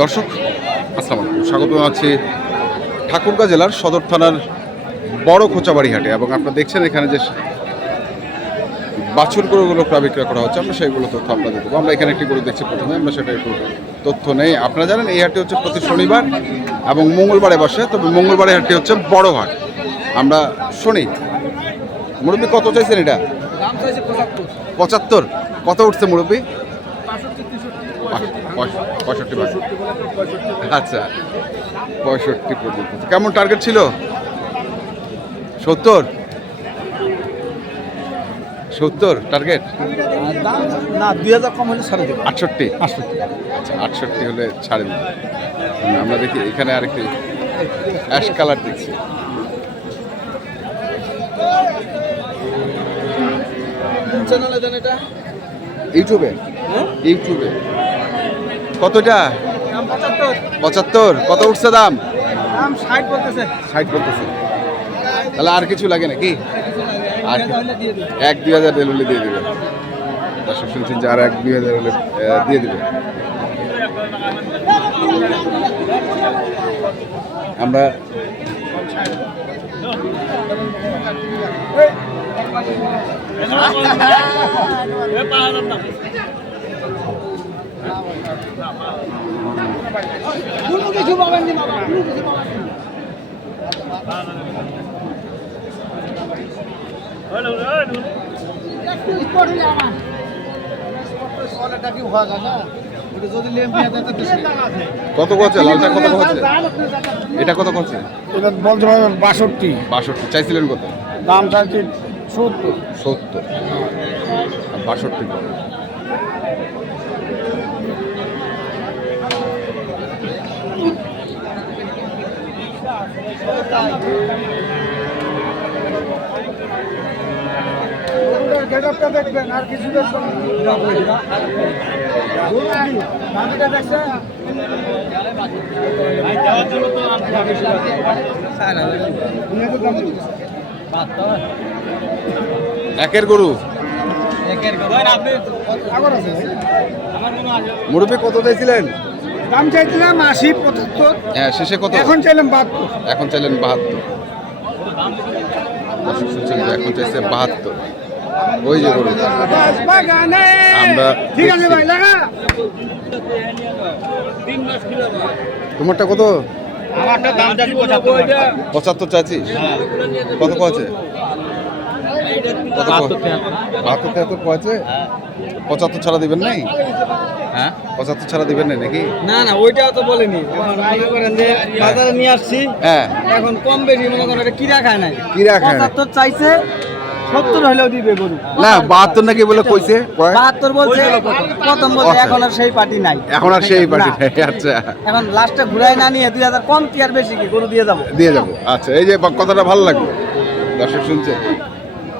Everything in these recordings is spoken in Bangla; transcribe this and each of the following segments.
দর্শক আসসালাম আলাইকুম। স্বাগত আছি ঠাকুরগাঁ জেলার সদর থানার বড় খোঁচাবাড়ি হাটে এবং আপনারা দেখছেন এখানে যে বাছুর গরুগুলো ক্রয় বিক্রয় করা হচ্ছে আমরা সেইগুলো তথ্য আপনাদের দেবো। আমরা এখানে একটি গরু দেখছি প্রথমে আমরা সেটা একটু তথ্য নেই। আপনারা জানেন এই হাটটি হচ্ছে প্রতি শনিবার এবং মঙ্গলবারে বসে তবে মঙ্গলবারে হাটটি হচ্ছে বড় হাট। আমরা শুনি। মুরব্বী কত চাইছেন এটা? পঁচাত্তর। কত উঠছে মুরব্বী? পঁয়ষট্টি আচ্ছা পঁয়ষট্টি পর্যন্ত কেমন টার্গেট ছিল? সত্তর? সত্তর টার্গেট না দুই হাজার কম হলে ছাড়ে দেবো। আটষট্টি? আটষট্টি। আচ্ছা আটষট্টি হলে ছাড়ে দিন আমরা দেখি এখানে আরেকটি অ্যাশ কালার দেখছি। চ্যানেলে দেন এটা? ইউটিউবে? ইউটিউবে। কতটা? পঁচাত্তর। কত উঠছে দাম? ষাট বলতেছে। ষাট তাহলে আর কিছু লাগে নাকি? আর এক দুই হাজার রেল হলে দিয়ে দেবে। দর্শক শুনছেন যে আর এক দুই হাজার হলে দিয়ে দেবে। আমরা কোনো কিছু পাবেন না বাবা কোনো কিছু পাবেন একটু স্পট আমার। কত করছে? লালটা কত করছে? এটা কত করছে? এটা বলতে পারবেন বাষট্টি। বাষট্টি। চাইছিলেন কত? দাম চাইছি সত্তর। সত্তর। বাষট্টি গেটআপটা দেখবেন আর কিছু দেখবেন একের গরু মুরব্বী কত চাইছিলেন দাম চাইছিলাম আশি পঁচাত্তর। হ্যাঁ শেষে কত? এখন চাইলাম বাহাত্তর। এখন চাইলেন বাহাত্তর। এখন চাইছে বাহাত্তর। ওই যে গরু। আমরা ঠিক আছে। ভাই লাগা। তোমারটা কত? দাম চাইছি পঁচাত্তর পঁচাত্তর চাচ্ছিস কত কছে কত বাহাত্তর তেহাত্তর কছে পঁচাত্তর ছাড়া দিবেন নাই? হ্যাঁ? পঁচাত্তর ছাড়া দিবেন নাই নাকি? না না ওইটাও তো বলেনি। এখন মনে করেন যে বাজারে নিয়ে আসছি হ্যাঁ। এখন কম বেশি মনে করেন এটা কিরা খায় নাই। কিরা খায়। পঁচাত্তর চাইছে সত্তর হলেও দিবে গরু। না বাহাত্তর নাকি বলে কইছে? বাহাত্তর বলছে প্রথম বলছে। এখন আর সেই পার্টি নাই। এখন আর সেই পার্টি নাই আচ্ছা। এখন লাস্টে ঘুরাই না নিয়ে দুই হাজার কম কি আর বেশি কি? গরু দিয়ে যাব। দিয়ে যাব। আচ্ছা এই যে কথাটা ভালো লাগল। দর্শক শুনছে।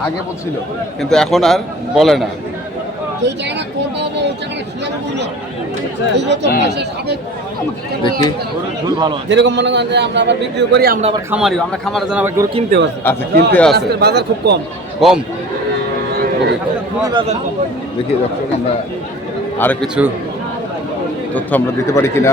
আগে বলছিল কিন্তু এখন আর বলে না। দেখি। যেরকম মনে করেন যে আমরা আবার বিক্রিও করি আমরা আবার খামারিও। আমরা খামারে যেন আবার গরু কিনতেও আছে। আচ্ছা কিনতে আছে। বাজার খুব কম। কম? দেখি দর্শক আমরা আরও কিছু তথ্য আমরা দিতে পারি কিনা।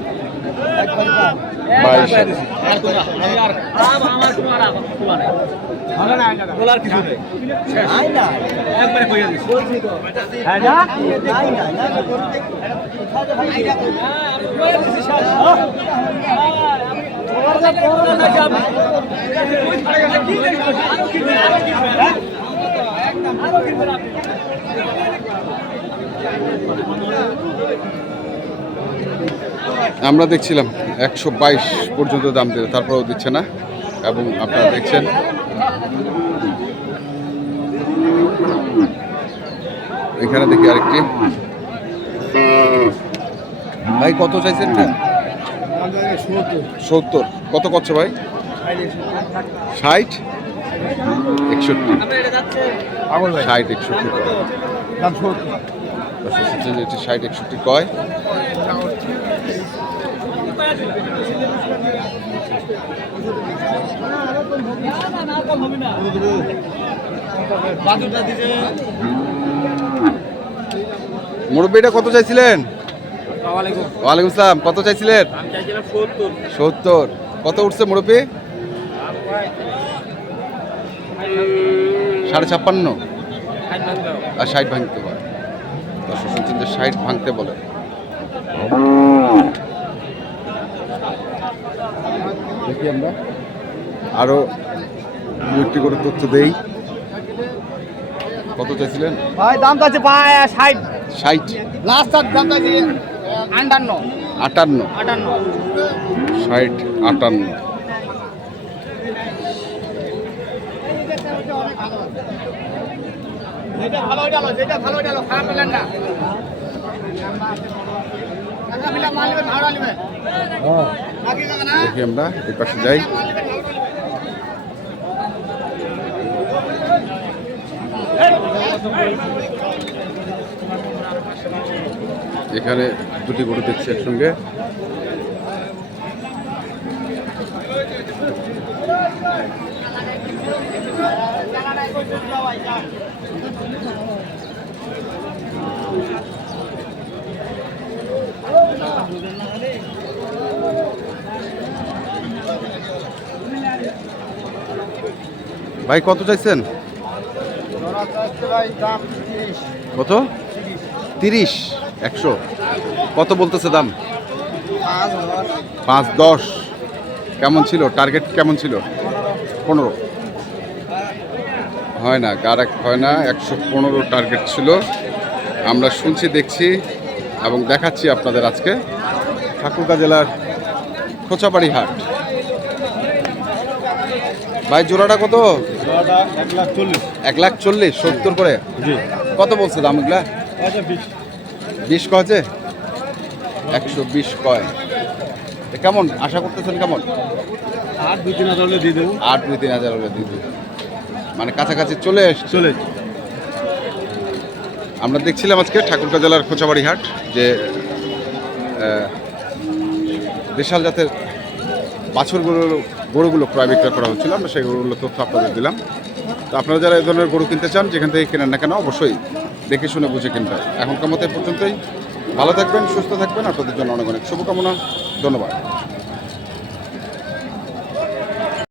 নাই না আমরা দেখছিলাম একশো বাইশ পর্যন্ত দাম দিল তারপরেও দিচ্ছে না। এবং আপনারা দেখছেন এখানে দেখি আরেকটি। ভাই কত চাইছেন সত্তর। কত করছে ভাই? ষাট? একষট্টি। ষাট একষট্টি। যে এটি ষাট একষট্টি কয়? মুরব্বীটা কত চাইছিলেন? ওয়ালাইকুম আসসালাম কত চাইছিলেন? সত্তর। কত উঠছে মুরব্বী? সাড়ে ছাপ্পান্ন। আর ষাট ভাঙতে বলে শুনছেন যে ষাট ভাঙতে বলে। দেখি আমরা। আরও দু একটি করে তথ্য দেই। কত চাইছিলেন? ভাই দাম আছে পায় ষাট। ষাট। লাস্ট দাম তো আছে আটান্ন। আটান্ন। আটান্ন। ষাট আটান্ন। যেটা ভালো ওইটা আলো যেটা ভালো ওইটা আলো খারাপ পেলেন না। কাকা মিলা মাল নেবেন ভাড়া নেবেন নাকি কাকা না? দেখি আমরা এই পাশে যাই। এখানে দুটি গরু দেখছি একসঙ্গে। ভাই কত চাইছেন? কত? তিরিশ একশো। কত বলতেছে দাম? পাঁচ দশ। কেমন ছিল? টার্গেট কেমন ছিল? পনেরো। হয় না কার হয় না একশো পনেরো টার্গেট ছিল। আমরা শুনছি দেখছি এবং দেখাচ্ছি আপনাদের আজকে ঠাকুরগাঁ জেলার খোঁচাবাড়ি হাট। ভাই জোড়াটা কত? এক লাখ চল্লিশ। সত্তর করে। কত বলছে দাম এগুলা বিশ। কয়েছে একশো বিশ কয়। কেমন? আশা করতেছেন কেমন? আট দুই তিন হাজার হলে দিয়ে দেবো। আট দুই তিন হাজার হলে দিদি মানে কাছাকাছি চলে এসছে। চলে আমরা দেখছিলাম আজকে ঠাকুরগাঁ জেলার খোঁচাবাড়ি হাট যে বিশাল জাতের বাছুরগুলো গরুগুলো ক্রয় বিক্রয় করা হচ্ছিল। আমরা সেই গরুগুলো তথ্য আপনাদের দিলাম। তো আপনারা যারা এই ধরনের গরু কিনতে চান যেখান থেকে কেনেন না কেন অবশ্যই দেখে শুনে বুঝে কিনবেন এখনকার মতো পর্যন্তই। ভালো থাকবেন সুস্থ থাকবেন। আপনাদের জন্য অনেক অনেক শুভকামনা। ধন্যবাদ।